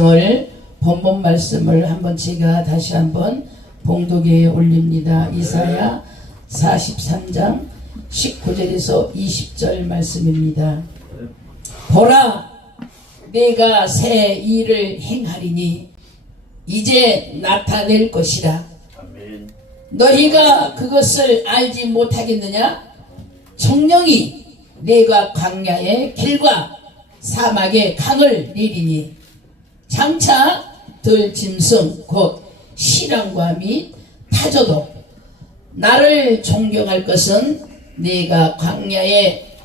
오늘 본문 말씀을 한번 제가 다시 한번 봉독에 올립니다. 이사야 43장 19절에서 20절 말씀입니다. 보라, 내가 새 일을 행하리니 이제 나타낼 것이라. 너희가 그것을 알지 못하겠느냐? 성령이 내가 광야의 길과 사막의 강을 내리니 장차 들짐승 곧 시랑과 및 타조도 나를 존경할 것은 내가 광야의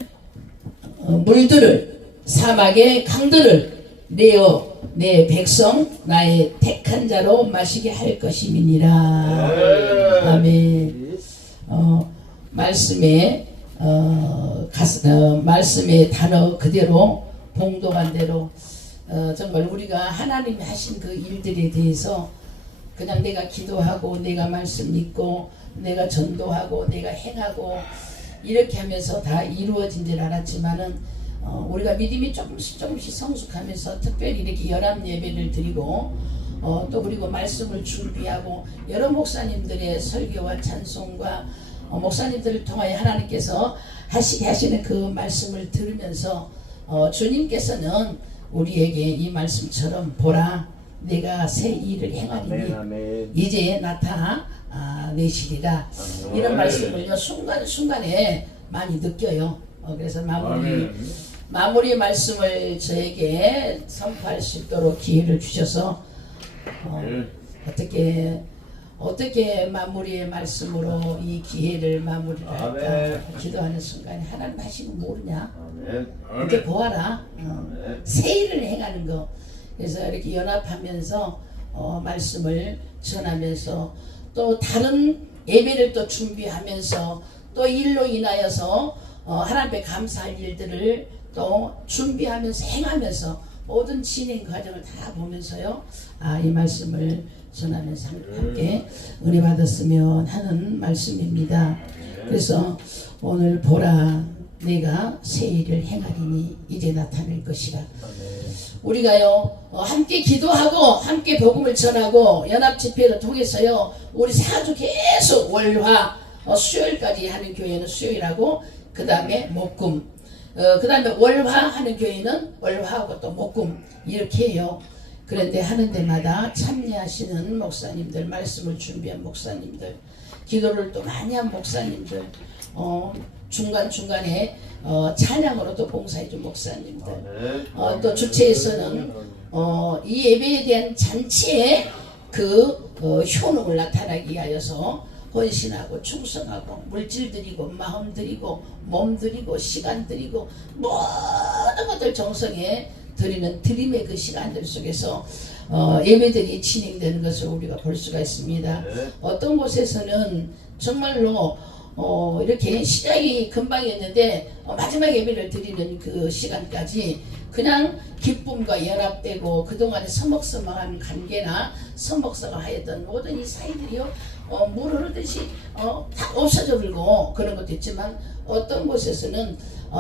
물들을 사막의 강들을 내어 내 백성 나의 택한 자로 마시게 할 것임이니라. 아멘. 말씀의 단어 그대로 봉독한 대로 정말 우리가 하나님이 하신 그 일들에 대해서 그냥 내가 기도하고 내가 말씀 읽고 내가 전도하고 내가 행하고 이렇게 하면서 다 이루어진 줄 알았지만은 우리가 믿음이 조금씩 성숙하면서 특별히 이렇게 연합 예배를 드리고 또 그리고 말씀을 준비하고 여러 목사님들의 설교와 찬송과 목사님들을 통하여 하나님께서 하시게 하시는 그 말씀을 들으면서 주님께서는 우리에게 이 말씀처럼 보라, 내가 새 일을 행하리니 아멘. 이제 나타내시리라. 이런 말씀을요 순간순간에 많이 느껴요. 그래서 마무리 말씀을 저에게 선포할 수 있도록 기회를 주셔서 어떻게 마무리의 말씀으로 이 기회를 마무리를 할까 기도하는 순간에 하나님 하시는 거 모르냐? 이제 보아라. 새 일을 행하는 거. 그래서 이렇게 연합하면서 말씀을 전하면서 또 다른 예배를 또 준비하면서 또 일로 인하여서 하나님 앞에 감사할 일들을 또 준비하면서 행하면서 모든 진행 과정을 다 보면서요. 이 말씀을 전하면서 함께 은혜 받았으면 하는 말씀입니다. 그래서 오늘 보라, 내가 새 일을 행하리니 이제 나타낼 것이라. 우리가요 함께 기도하고 함께 복음을 전하고 연합 집회를 통해서요 우리 4주 계속 월화 수요일까지 하는 교회는 수요일하고 그 다음에 목금 그 다음에 월화 하는 교회는 월화하고 또 목금 이렇게 해요. 그런데 하는 데마다 참여하시는 목사님들, 말씀을 준비한 목사님들, 기도를 또 많이 한 목사님들, 중간중간에 찬양으로도 봉사해준 목사님들, 또 주체에서는 이 예배에 대한 잔치의 그 효능을 나타나게 하여서 헌신하고 충성하고 물질 드리고 마음 드리고 몸 드리고 시간 드리고 모든 것들 정성에 드리는 드림의 그 시간들 속에서 예배들이 진행되는 것을 우리가 볼 수가 있습니다. 어떤 곳에서는 정말로 이렇게 시작이 금방이었는데 마지막 예배를 드리는 그 시간까지 그냥 기쁨과 연합되고 그동안에 서먹서먹한 관계나 서먹서먹하였던 모든 이 사이들이요 물 흐르듯이 다 없어져 버리고 그런 것도 있지만 어떤 곳에서는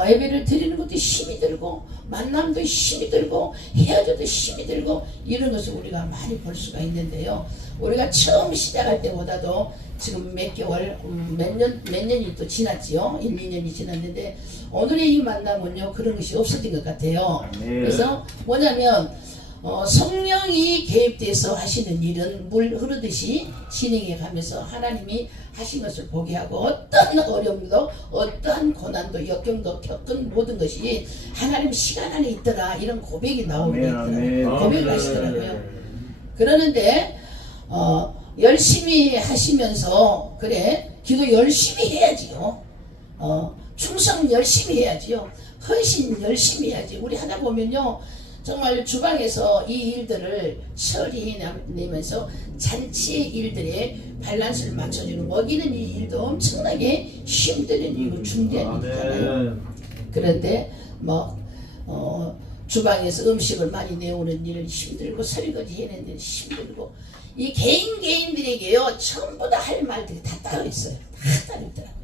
예배를 드리는 것도 힘이 들고 만남도 힘이 들고 헤어져도 힘이 들고 이런 것을 우리가 많이 볼 수가 있는데요. 우리가 처음 시작할 때보다도 지금 몇 개월 몇 년이 또 지났지요. 1, 2년이 지났는데 오늘의 이 만남은요 그런 것이 없어진 것 같아요. 그래서 뭐냐면 성령이 개입돼서 하시는 일은 물 흐르듯이 진행해 가면서 하나님이 하신 것을 보게 하고 어떤 어려움도 어떠한 고난도 역경도 겪은 모든 것이 하나님 시간 안에 있더라 이런 고백이 나오게 있더라고요. 고백을 하시더라고요. 그러는데 열심히 하시면서 그래 기도 열심히 해야지요. 충성 열심히 해야지요. 헌신 열심히 해야지. 우리 하다 보면요 정말 주방에서 이 일들을 처리해내면서 잔치의 일들에 밸런스를 맞춰주는 먹이는 이 일도 엄청나게 힘든 일이고 중대한 일이잖아요. 그런데 주방에서 음식을 많이 내오는 일 힘들고 설거지 해내는 일 힘들고 이 개인들에게요 전부 다 할 말들이 다 따로 있어요. 다 따로 있더라고요.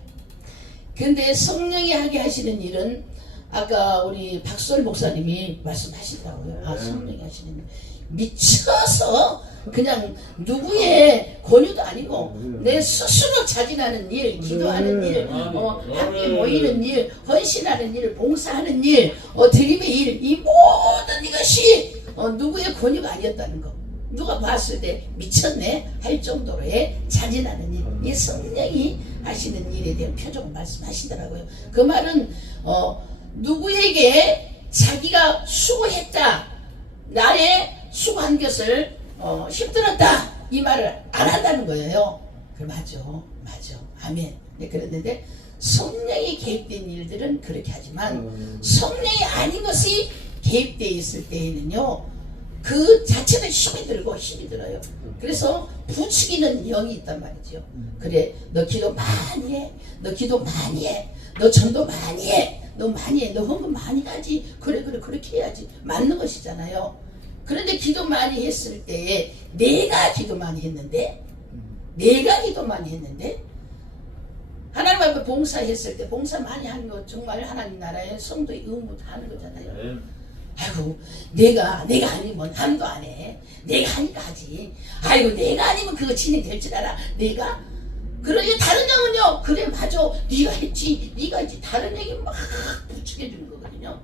그런데 성령이 하게 하시는 일은 아까 우리 박설 목사님이 말씀하시더라고요. 성령이 하시는 미쳐서 그냥 누구의 권유도 아니고 내 스스로 자진하는 일, 기도하는 일, 함께 모이는 일, 헌신하는 일, 봉사하는 일, 드림의 일, 이 모든 이것이 누구의 권유가 아니었다는 거. 누가 봤을 때 미쳤네 할 정도로의 자진하는 일, 이 성령이 하시는 일에 대한 표적을 말씀하시더라고요. 그 말은 누구에게 자기가 수고했다, 나의 수고한 것을 힘들었다, 이 말을 안 한다는 거예요. 맞아, 아멘. 네, 그랬는데 성령이 개입된 일들은 그렇게 하지만 성령이 아닌 것이 개입되어 있을 때에는요, 그 자체도 힘이 들어요. 그래서 부추기는 영이 있단 말이죠. 그래, 너 기도 많이 해, 너 기도 많이 해, 너 전도 많이 해, 너 많이 해, 너 헌금 많이 하지, 그래 그렇게 해야지, 맞는 것이잖아요. 그런데 기도 많이 했을 때에 내가 기도 많이 했는데 하나님 앞에 봉사했을 때 봉사 많이 하는 거 정말 하나님 나라의 성도의 의무 다 하는 거잖아요. 아이고 내가 아니면 아무도 안 해. 내가 하니까 하지. 아이고 내가 아니면 그거 진행될 줄 알아. 내가? 그러니 다른 영은요, 그래 맞아, 네가 했지. 다른 얘기 막 부추겨주는 거거든요.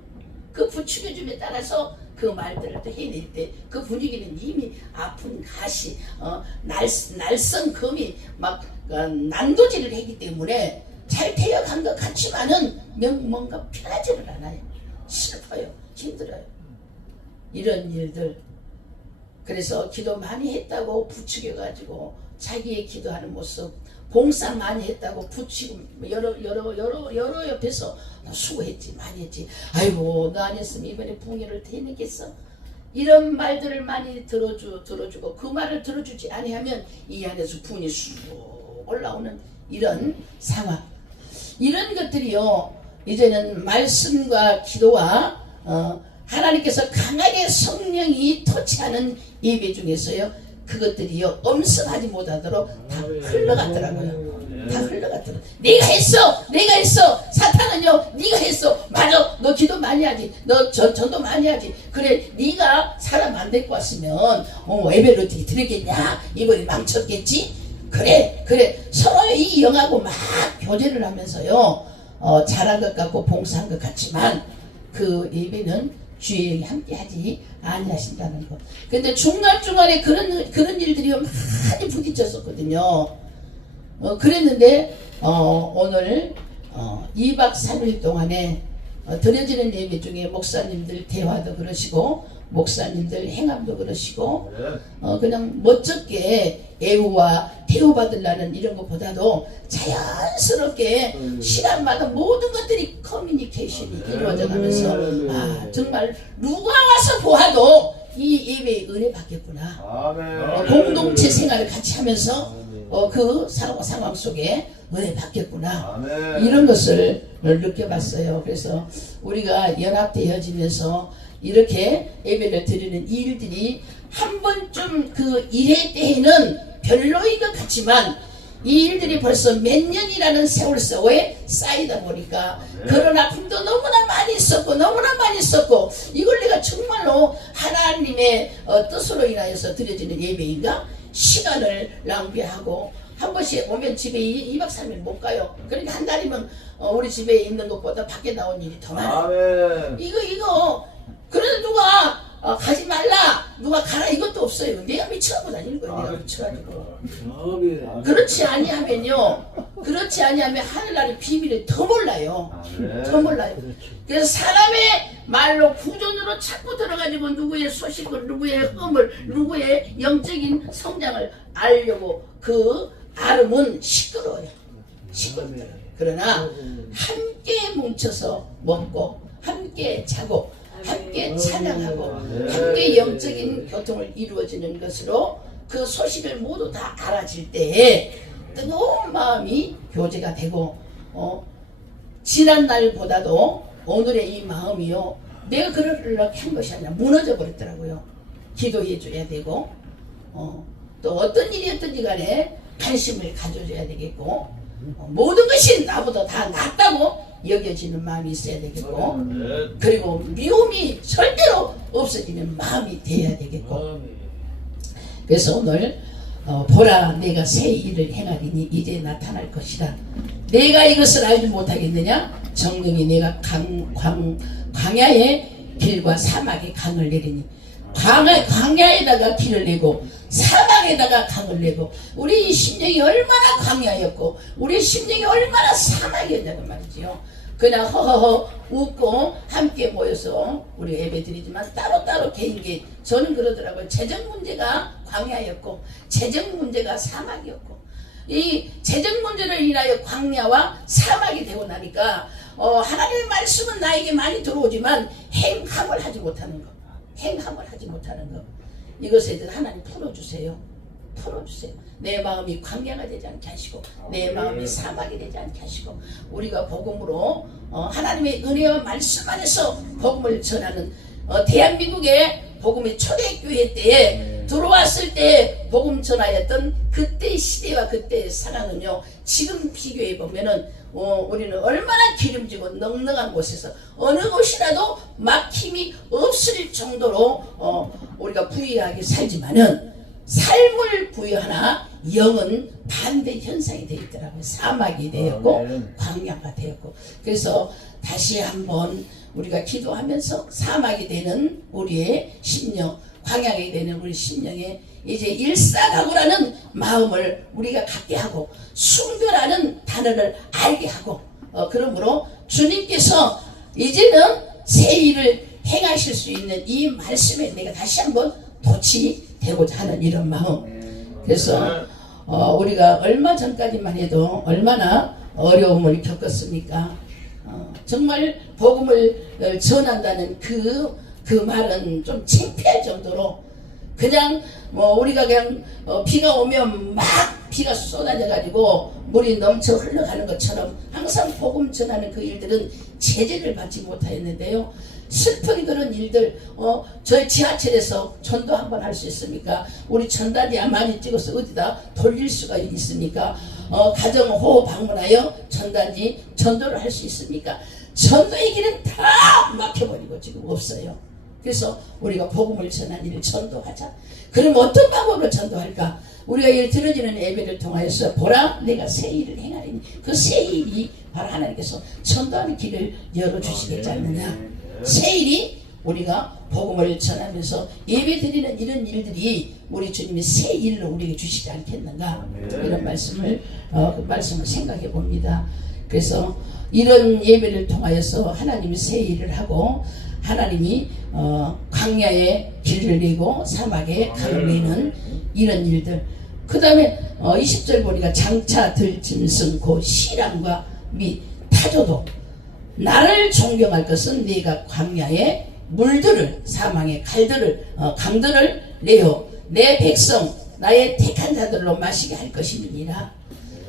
그 부추겨줌에 따라서 그 말들을 또 해낼 때 그 분위기는 이미 아픈 가시, 날선 금이 막 난도질을 했기 때문에 잘 되어간 것 같지만은 뭔가 편하지를 않아요. 슬퍼요. 힘들어요. 이런 일들. 그래서 기도 많이 했다고 부추겨가지고 자기의 기도하는 모습, 봉사 많이 했다고 부추고 여러 옆에서 너 수고했지, 많이 했지. 아이고 너 안 했으면 이번에 붕괴를 해내겠어. 이런 말들을 많이 들어주고 그 말을 들어주지 아니하면 이 안에서 분이 쑥 올라오는 이런 상황. 이런 것들이요, 이제는 말씀과 기도와 하나님께서 강하게 성령이 터치하는 예배 중에서요, 그것들이요 엄습하지 못하도록 다 흘러갔더라고요. 내가 했어. 사탄은요, 네가 했어. 맞아, 너 기도 많이 하지, 너 전도 많이 하지. 그래, 네가 사람 안 데리고 왔으면 예배를 어떻게 드리겠냐, 이번에 망쳤겠지. 그래 서로 이 영하고 막 교제를 하면서요, 잘한 것 같고 봉사한 것 같지만 그 예배는 주의 영이 함께하지 아니하신다는 것. 근데 중간중간에 그런 일들이 많이 부딪혔었거든요. 그랬는데 오늘 2박 3일 동안에 드려지는 예배 중에 목사님들 대화도 그러시고 목사님들 행함도 그러시고 그냥 멋쩍게 애우와 대우받으려는 이런 것보다도 자연스럽게 시간마다 모든 것들이 커뮤니케이션이 이루어져 가면서 정말 누가 와서 보아도 이 예배의 은혜 받겠구나. 공동체 생활을 같이 하면서 그 상황 속에 은혜 받겠구나. 이런 것을 느껴봤어요. 그래서 우리가 연합되어지면서 이렇게 예배를 드리는 일들이 한 번쯤 그 일회 때에는 별로인 것 같지만 이 일들이 벌써 몇 년이라는 세월 속에 쌓이다 보니까 그런 아픔도 너무나 많이 있었고 이걸 내가 정말로 하나님의 뜻으로 인하여서 드려지는 예배인가? 시간을 낭비하고 한 번씩 오면 집에 2박 3일 못 가요. 그러니까 한 달이면 우리 집에 있는 것보다 밖에 나온 일이 더 많아요. 이거 그래도 누가 가지 말라, 누가 가라 이것도 없어요. 내가 미쳐가고 다니는 거예요. 내가 미쳐가지고. 그렇지 아니하면 하늘나라의 비밀을 더 몰라요. 그래서 사람의 말로 구전으로 자꾸 들어가지고 누구의 소식을, 누구의 흠을, 누구의 영적인 성장을 알려고 그 알음은 시끄러워요. 그러나 함께 뭉쳐서 먹고 함께 자고 함께 찬양하고 함께 영적인 교통을 이루어지는 것으로 그 소식을 모두 다 알아질 때에 뜨거운 마음이 교제가 되고 지난 날보다도 오늘의 이 마음이요, 내가 그러려고 한 것이 아니라 무너져 버렸더라고요. 기도해 줘야 되고 또 어떤 일이었든지 간에 관심을 가져줘야 되겠고 모든 것이 나보다 다 낫다고 여겨지는 마음이 있어야 되겠고 그리고 미움이 절대로 없어지는 마음이 돼야 되겠고, 그래서 오늘 보라 내가 새 일을 행하리니 이제 나타날 것이다. 내가 이것을 알지 못하겠느냐? 정령이 내가 광야의 길과 사막의 강을 내리니, 광야에다가 길을 내고 사막에다가 강을 내고, 우리 심령이 얼마나 광야였고 우리 심령이 얼마나 사막이었냐고 말이지요. 그냥 허허허 웃고 함께 모여서 우리 예배 드리지만 따로따로 개인기, 저는 그러더라고요. 재정 문제가 광야였고 재정 문제가 사막이었고, 이 재정 문제를 인하여 광야와 사막이 되고 나니까 하나님의 말씀은 나에게 많이 들어오지만 행함을 하지 못하는 것, 행함을 하지 못하는 것, 이것에 대해서 하나님 풀어주세요. 풀어주세요. 내 마음이 광야가 되지 않게 하시고 내 마음이 사막이 되지 않게 하시고, 우리가 복음으로 하나님의 은혜와 말씀 안에서 복음을 전하는 대한민국의 복음의 초대교회 때에 들어왔을 때 복음 전하였던 그때의 시대와 그때의 상황은요, 지금 비교해 보면은 우리는 얼마나 기름지고 넉넉한 곳에서 어느 곳이라도 막힘이 없을 정도로 우리가 부유하게 살지만은, 삶을 부여하나 영은 반대 현상이 되어 있더라고요. 사막이 되었고 광야가 되었고. 그래서 다시 한번 우리가 기도하면서 사막이 되는 우리의 심령, 광야가 되는 우리 심령에 이제 일사각오라는 마음을 우리가 갖게 하고 숭배라는 단어를 알게 하고, 그러므로 주님께서 이제는 새 일을 행하실 수 있는 이 말씀에 내가 다시 한번 도취되고자 하는 이런 마음. 그래서 우리가 얼마 전까지만 해도 얼마나 어려움을 겪었습니까? 정말 복음을 전한다는 그 말은 좀 창피할 정도로, 그냥 우리가 그냥 비가 오면 막 비가 쏟아져 가지고 물이 넘쳐 흘러가는 것처럼 항상 복음 전하는 그 일들은 제재를 받지 못하였는데요. 슬픈 그런 일들, 저희 지하철에서 전도 한번 할 수 있습니까? 우리 전단지야 많이 찍어서 어디다 돌릴 수가 있습니까? 가정호흡 방문하여 전단지 전도를 할 수 있습니까? 전도의 길은 다 막혀버리고 지금 없어요. 그래서 우리가 복음을 전한 일을 전도하자. 그럼 어떤 방법으로 전도할까? 우리가 이 들어지는 예배를 통하여서 보라 내가 새 일을 행하리니, 그 새 일이 바로 하나님께서 전도하는 길을 열어주시겠지 않느냐. 새 일이 우리가 복음을 전하면서 예배 드리는 이런 일들이 우리 주님이 새 일로 우리에게 주시지 않겠는가, 이런 말씀을 그 말씀을 생각해 봅니다. 그래서 이런 예배를 통하여서 하나님이 새 일을 하고 하나님이 광야에 길을 내고 사막에 강을 내는 이런 일들, 그 다음에 20절 보니까 장차 들짐승 곧 시람과 및 타조도 나를 존경할 것은 네가 광야에 물들을 사망의 강들을 내어 내 백성 나의 택한 자들로 마시게 할 것이니라.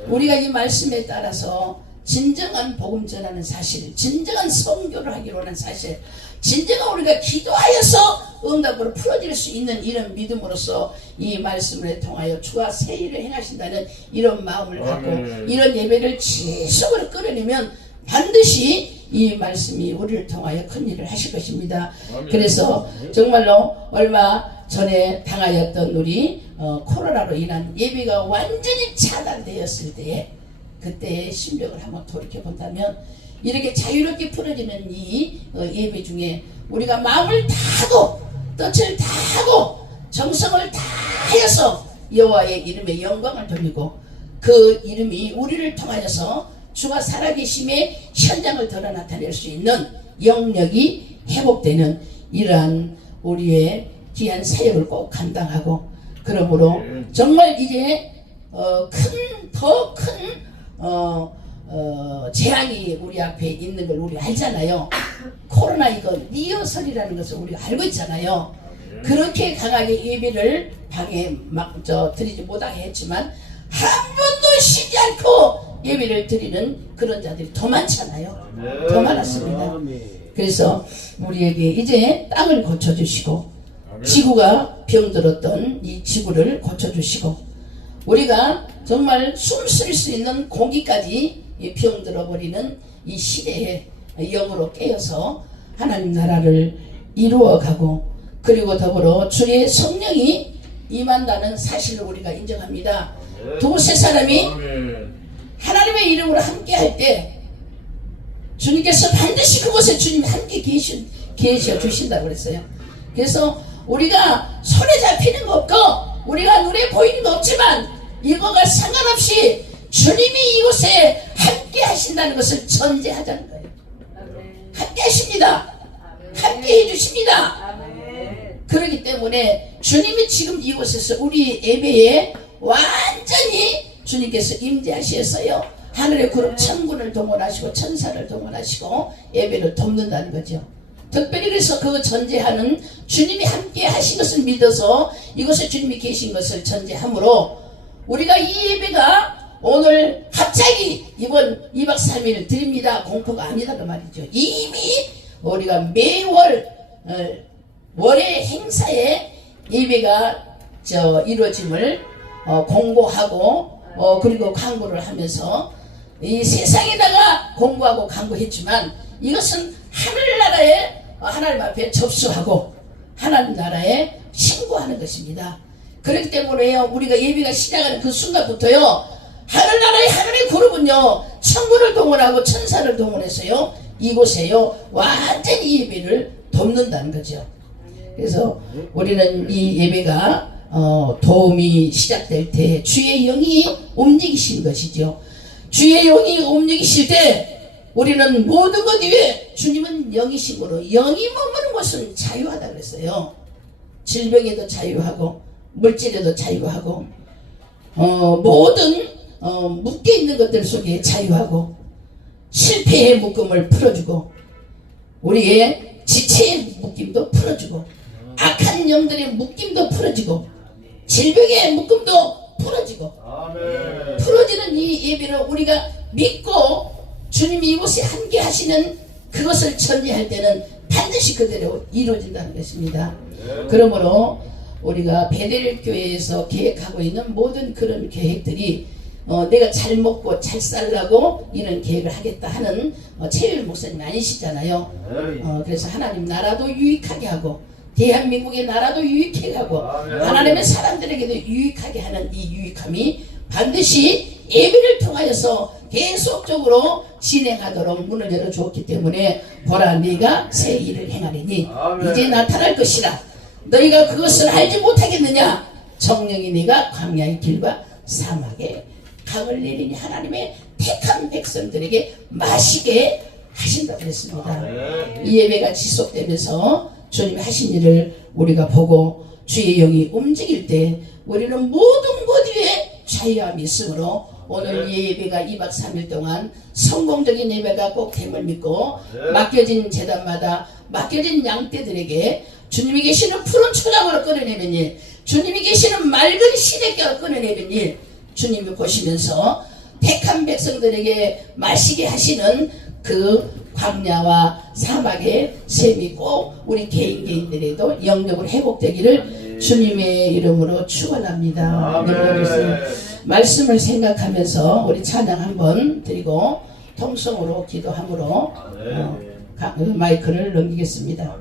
우리가 이 말씀에 따라서 진정한 복음 전하는 사실, 진정한 선교를 하기로 하는 사실, 진정한 우리가 기도하여서 응답으로 풀어질 수 있는 이런 믿음으로써 이 말씀을 통하여 주가 새 일을 행하신다는 이런 마음을 갖고 이런 예배를 지속으로 끌어내면 반드시 이 말씀이 우리를 통하여 큰 일을 하실 것입니다. 그래서 정말로 얼마 전에 당하였던 우리 코로나로 인한 예배가 완전히 차단되었을 때에 그때의 심령을 한번 돌이켜본다면, 이렇게 자유롭게 풀어지는 이 예배 중에 우리가 마음을 다하고 뜻을 다하고 정성을 다하여서 여호와의 이름에 영광을 돌리고 그 이름이 우리를 통하여서 주가 살아계심의 현장을 드러 나타낼 수 있는 영역이 회복되는 이러한 우리의 귀한 사역을 꼭 감당하고, 그러므로 정말 이제 더 큰 재앙이 우리 앞에 있는 걸 우리 알잖아요. 코로나 이거 리허설이라는 것을 우리가 알고 있잖아요. 그렇게 강하게 예배를 방에 드리지 못하게 했지만 한 번도 쉬지 않고 예배를 드리는 그런 자들이 더 많잖아요. 더 많았습니다. 그래서 우리에게 이제 땅을 고쳐주시고 지구가 병들었던 이 지구를 고쳐주시고 우리가 정말 숨 쉴 수 있는 공기까지 병들어버리는 이 시대에 영으로 깨어서 하나님 나라를 이루어가고 그리고 더불어 주의 성령이 임한다는 사실을 우리가 인정합니다. 두세 사람이 하나님의 이름으로 함께 할 때 주님께서 반드시 그곳에 주님이 함께 계셔 주신다고 그랬어요. 그래서 우리가 손에 잡히는 거 없고 우리가 눈에 보이는 거 없지만 이거가 상관없이 주님이 이곳에 함께 하신다는 것을 전제하자는 거예요. 함께 하십니다. 함께 해주십니다. 그렇기 때문에 주님이 지금 이곳에서 우리 예배에 완전히 주님께서 임재하셨어요. 하늘의 그룹 천군을 동원하시고 천사를 동원하시고 예배를 돕는다는 거죠. 특별히 그래서 그 전제하는 주님이 함께 하신 것을 믿어서 이곳에 주님이 계신 것을 전제하므로 우리가 이 예배가 오늘 갑자기 이번 2박 3일 드립니다 공포가 아니다 그 말이죠. 이미 우리가 매월 월의 행사에 예배가 이루어짐을 공고하고 그리고 광고를 하면서 이 세상에다가 공고하고 광고했지만 이것은 하늘나라에 하나님 앞에 접수하고 하나님 나라에 신고하는 것입니다. 그렇기 때문에 우리가 예배가 시작하는 그 순간부터요 하늘나라의 하늘의 그룹은요 천군을 동원하고 천사를 동원해서요 이곳에요 완전히 예배를 돕는다는 거죠. 그래서 우리는 이 예배가 도움이 시작될 때 주의 영이 움직이신 것이죠. 주의 영이 움직이실 때 우리는 모든 것 위에 주님은 영이시므로 영이 머무는 것은 자유하다 그랬어요. 질병에도 자유하고 물질에도 자유하고 모든 묶여있는 것들 속에 자유하고 실패의 묶음을 풀어주고 우리의 지체의 묶임도 풀어주고 악한 영들의 묶임도 풀어지고 질병의 묶음도 풀어지고 풀어지는 이 예배를 우리가 믿고 주님이 이곳에 함께 하시는 그것을 전제할 때는 반드시 그대로 이루어진다는 것입니다. 그러므로 우리가 베델 교회에서 계획하고 있는 모든 그런 계획들이 내가 잘 먹고 잘 살라고 이런 계획을 하겠다 하는 최일 목사님 아니시잖아요. 그래서 하나님 나라도 유익하게 하고 대한민국의 나라도 유익하게 하고 하나님의 사람들에게도 유익하게 하는 이 유익함이 반드시 예배를 통하여서 계속적으로 진행하도록 문을 열어주었기 때문에 보라 네가 새 일을 행하리니 이제 나타날 것이라 너희가 그것을 알지 못하겠느냐 정령이 네가 광야의 길과 사막에 강을 내리니 하나님의 택한 백성들에게 마시게 하신다고 했습니다. 이 예배가 지속되면서 주님이 하신 일을 우리가 보고 주의 영이 움직일 때 우리는 모든 것 위에 자유함이 있으므로 오늘 이 예배가 2박 3일 동안 성공적인 예배가 꼭 됨을 믿고 맡겨진 재단마다 맡겨진 양떼들에게 주님이 계시는 푸른 초장으로 끌어내는 일 주님이 계시는 맑은 시냇가로 끌어내는 일 주님이 보시면서 택한 백성들에게 마시게 하시는 그 광야와 사막의 샘이 꼭 우리 개인들에도 영역으로 회복되기를 주님의 이름으로 축원합니다. 말씀을 생각하면서 우리 찬양 한번 드리고 통성으로 기도함으로 마이크를 넘기겠습니다.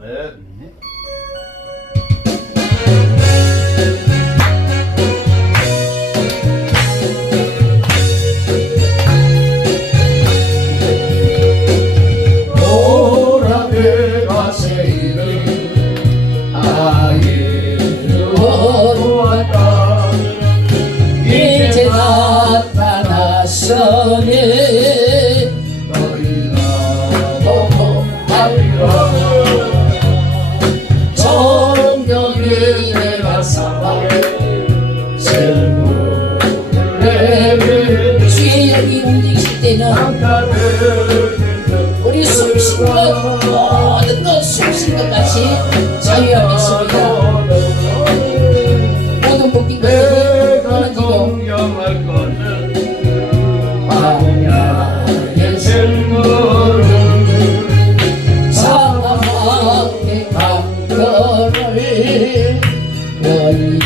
이제 나타났으니 너희가 하리라 정령이 내가 사방에 serve 주의 영이 움직이실 때는 우리 숨쉬는 것 모든 것 숨쉬는 것 같이 자유함이 있습니다. 모든 묶인 것들이 끊어지고 광야의 샘물을 사막의 강물을 너희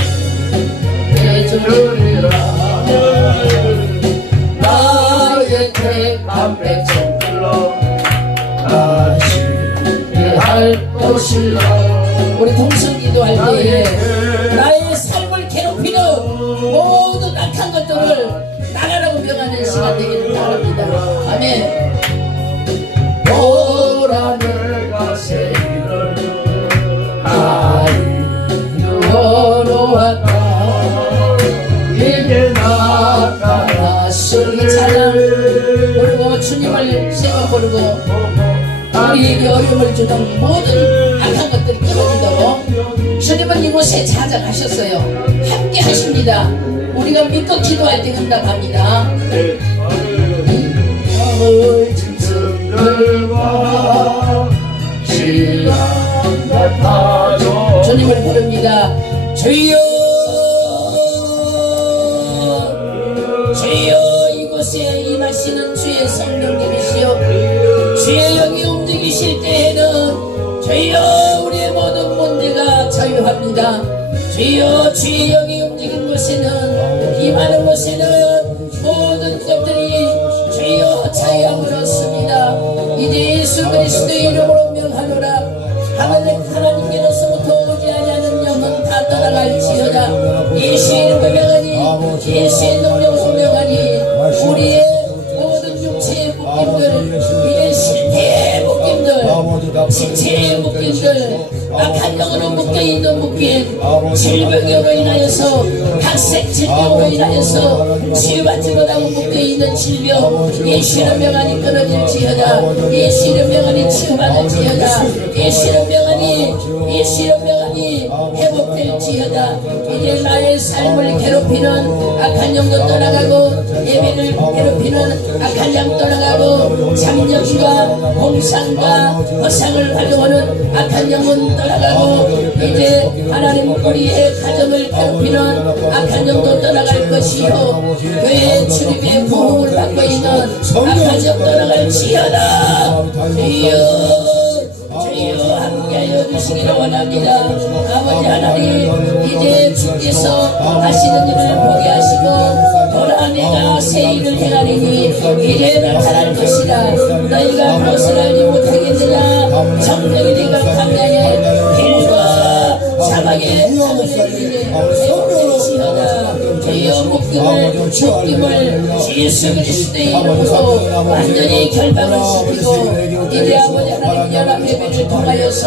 해주리라 나의 택한 백성들로 마시게 할 것이라 우리 동성이들 기도할 때에 나의 삶을 괴롭히는 모든 악한 것들을 나가라고 명하는 시간 되기를 바랍니다. 아멘. 오라 내가 세기를 이루어 왔다. 이제 나타났으니 찬양 부르고 주님을 세워 부르고 우리에게 어려움을 주던 모든 악한 것들이 끊어지도록 주님은 이곳에 찾아가셨어요. 함께 하십니다. 우리가 믿고 기도할 때 응답합니다. 주님을 부릅니다. 주여 주여 이곳에 임하시는 주의 성령님이시여 주의 영이 움직이실 때에는 주여 우리의 모든 문제가 자유합니다. 주여 주의 영이 움직인 곳에는 임하는 곳에는 모든 것들이 주여 자유함을 얻습니다. 이제 예수 그리스도의 이름으로 명하노라. 하나님께로서부터 오지 아니하는 영은 다 떠나갈지어다. 예수의 이름을 명하니 예수의 능력으로 명하니 우리의 모든 육체의 묶임들 이의 실태의 묶임들 신체의 묶임들 악한 영으로 묶여있는 묶임 질병으로 인하여서 각색 질병으로 인하여서 치유받지 못하고 묶여있는 질병 예수의 명하니 끊어질지어다. 예수의 명하니 치유받을지어다. 예수의 명하니 회복될지어다. 이제 나의 삶을 괴롭히는 악한 영도 떠나가고 예배를 괴롭히는 악한 영 떠나가고 장정과 공상과 허상을 가져오는 악한 영은 떠나가고 이제 하나님 우리의 가정을 괴롭히는 악한 영도 떠나갈 것이요 교회 출입의 구원을 받고 있는 악한 영 떠나갈지어다. 주여 함께하여 주시기를 원합니다. 아버지 하나님 이제 주께서 하시는 일을 보게 하시고 보라 내가 새 일을 행하리니 이제 나타날 것이라. 너희가 무엇을 알지 못하겠느냐. 정령이 네가 광야에 길과 사막에 창을 내리니 행복될지어다. 주여 묶임을 예수 그리스도의 이름으로 완전히 결박을 시키고 이제 아버지 하나님 연합 예배를 통하여서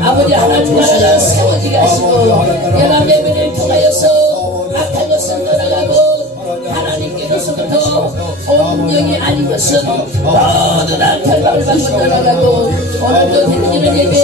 아버지 하나님 나라가 세워지게 하시고 연합 예배를 통하여서 악한 것은 떠나가고 하나님께로서부터 온 영이 아닌 것은 모두 다 결박을 받고 떠나가고 오늘도 드리는 예배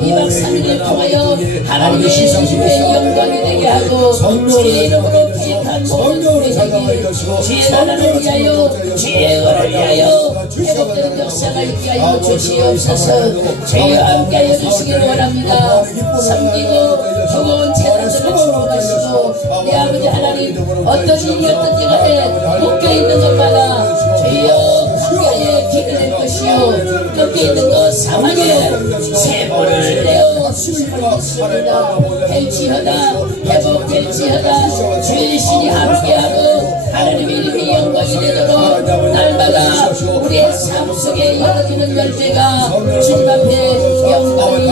2박 3일을 통하여 하나님의 주의 영광이 되게 하고 주의 이름으로 기획한 모든 회장이 주의 나라를 위하여 주의 의를 위하여 회복되는 역사가 있게 하여 주시옵소서. 주여 함께하여 주시기를 원합니다. 섬기고 두고온 재단들을 축복하시고 내 아버지 하나님 어떤 일이 어떤 때가 해 묶여있는 것마다 주여 강가에 길을 낼 것이요 꺾여있는 것 사망에 세모를 내어 있습니다. 될지어다 회복될지어다. 주의 신이 함께하고 하나님의 이름이 영광이 되도록 날마다 우리의 삶 속에 열어지는 열쇠가 주님 앞에 영광이